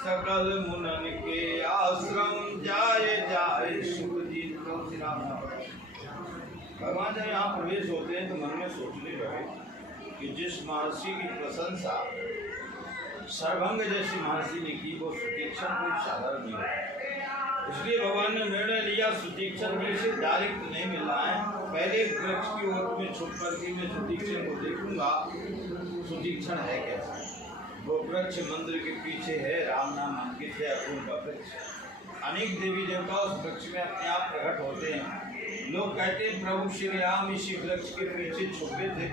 सकल मुनन के आश्रम जाए जाए सुख जी। भगवान जब यहाँ प्रवेश होते हैं तो मन में सोचने लगे कि जिस महर्षि की प्रशंसा सर्वंग जैसी महर्षि ने की वो सुतीक्षण कोई साधारण नहीं होता। इसलिए भगवान ने निर्णय लिया सुतीक्षण जी से डायरेक्ट नहीं मिलना है, पहले वृक्ष की ओर में छुप करके मैं सुतीक्षण को देखूंगा सुतीक्षण है कैसा। वो वृक्ष मंदिर के पीछे है, राम नाम अंकित है, अपूर्ण का वृक्ष। अनेक देवी देवता उस वृक्ष में अपने आप प्रकट होते हैं। लोग कहते हैं प्रभु श्री राम इसी वृक्ष के पीछे छुपे थे।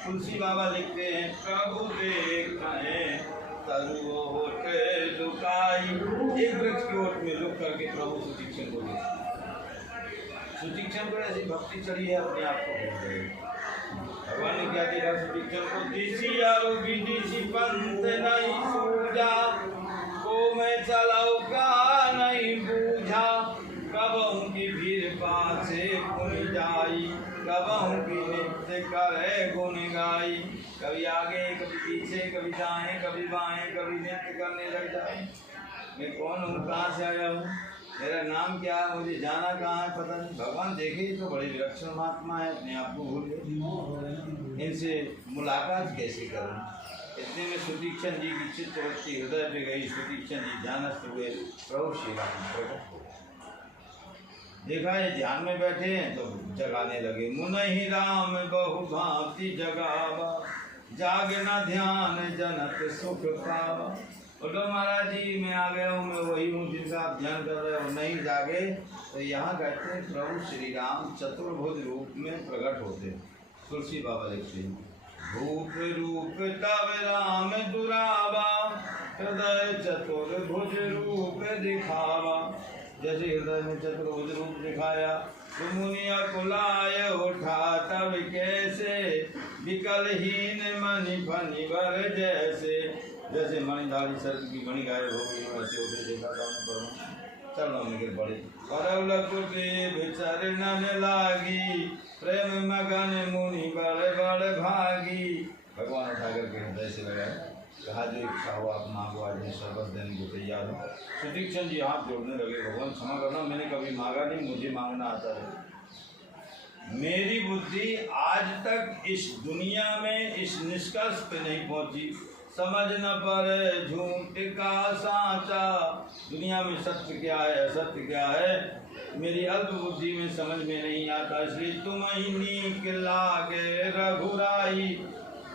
तुलसी बाबा लिखते हैं प्रभु देखें तरुओट लुकाई। एक वृक्ष की ओट में लुक करके प्रभु सुतीक्षण को देखते। सुतीक्षण को ऐसी भक्ति चढ़ी है अपने आप को भूल गए। भगवान ने क्या किया सुतीक्षण को दिशी आरोगी दिशी पंथ नहीं सूझा को मैं चलाऊ का नहीं बूझा। कब उनकी भीड़ पासे गुन जाई कब उनकी नित्य करे गुन गाई। कभी आगे कभी पीछे कभी दाएं कभी बाएं कभी नृत्य करने लग जाए। मैं कौन हूँ, कहाँ से आया हूँ, मेरा नाम क्या है, मुझे जाना कहाँ है पता नहीं। भगवान देखे तो बड़े विलक्षण महात्मा है, अपने आप को भूल गए, इनसे मुलाकात कैसे करूँ। इतने में सुतीक्षण जी की चित्तवृत्ति हृदय पे गई। सुतीक्षण जी ध्यानस्थ हुए, प्रभु श्री राम प्रकट हो। देखा ये ध्यान में बैठे हैं तो जगाने लगे। मुनहि राम बहु भांति जगावा जागना ध्यान जनक सुख पावा। बोलो महाराज जी मैं आ गया हूँ, मैं वही हूँ जिनका आप ध्यान कर रहे हो। नहीं जागे तो यहाँ कहते हैं प्रभु श्री राम चतुर्भुज रूप में प्रकट होते। तुलसी बाबा लिखते हैं भूप रूप तब राम दुरावा हृदय चतुर्भुज रूप दिखावा। जैसे हृदय में चतुर्भुज रूप दिखाया तो मुनिया कुलाय उठा तब कैसे विकलहीन मणि फनि वर जैसे। जैसे मणिधारी सर्प की मणि गायब हो गई वैसे उठे। देखा था चलना निकल पड़े। चरणन लागी प्रेम मगन मुनि बड़े बड़े भागी। भगवान उठा करके हृदय से लगाए, कहा जो इच्छा हो आप मांगो, आज मैं शरबत देने को तैयार हूँ। सुतीक्षण जी हाथ जोड़ने लगे, भगवान क्षमा करना मैंने कभी मांगा नहीं, मुझे मांगना आता है। मेरी बुद्धि आज तक इस दुनिया में इस निष्कर्ष पे नहीं पहुंची, समझ न पाए झूठ का साचा। दुनिया में सत्य क्या है असत्य क्या है मेरी अल्प बुद्धि में समझ में नहीं आता। इसलिए तुम ही नीक लागे रघुराई।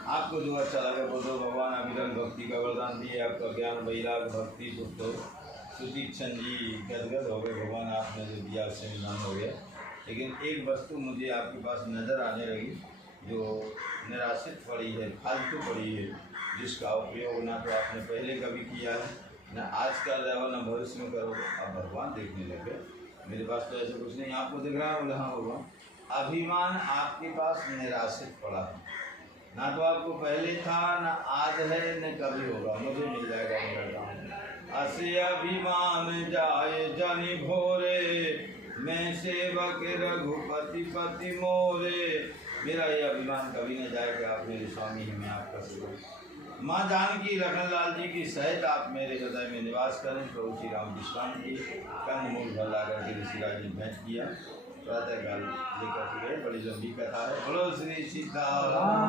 आपको जो अच्छा लगे बोलो। भगवान अविरल भक्ति का वरदान दिए, आपका ज्ञान वैराग भक्ति पुत्र। सुतीक्षण जी गदगद हो गए, भगवान आपने जो दिया उससे मिलान हो गया। लेकिन एक वस्तु मुझे आपके पास नज़र आने लगी जो निराशित पड़ी है, फालतू पड़ी है, जिसका उपयोग ना तो आपने पहले कभी किया है, न आज कर रहे हो, न भविष्य में करोगे। अब भगवान देखने लगे, मेरे पास तो ऐसा कुछ नहीं, आपको दिख रहा है। बोले हाँ भगवान, अभिमान आपके पास निराशित पड़ा है, ना तो आपको पहले था ना आज है न कभी होगा। मुझे मिल जाएगा मेरा काम। असे अभिमान जाए जनि भोरे मैं सेवक रघुपति पति मोरे। मेरा ये अभिमान कभी न जाए कि आप मेरे स्वामी हैं, मैं आपका सेवक। माँ जानकी लखन लाल जी की सहित आप मेरे हृदय में निवास करें। प्रभु श्री राम विश्राम किए, कंद मूल भर ला करके ऋषिराज ने भेंट किया। प्रातः काल लेकर के गए, बड़ी लंबी कथा है। बोलो श्री सीताराम।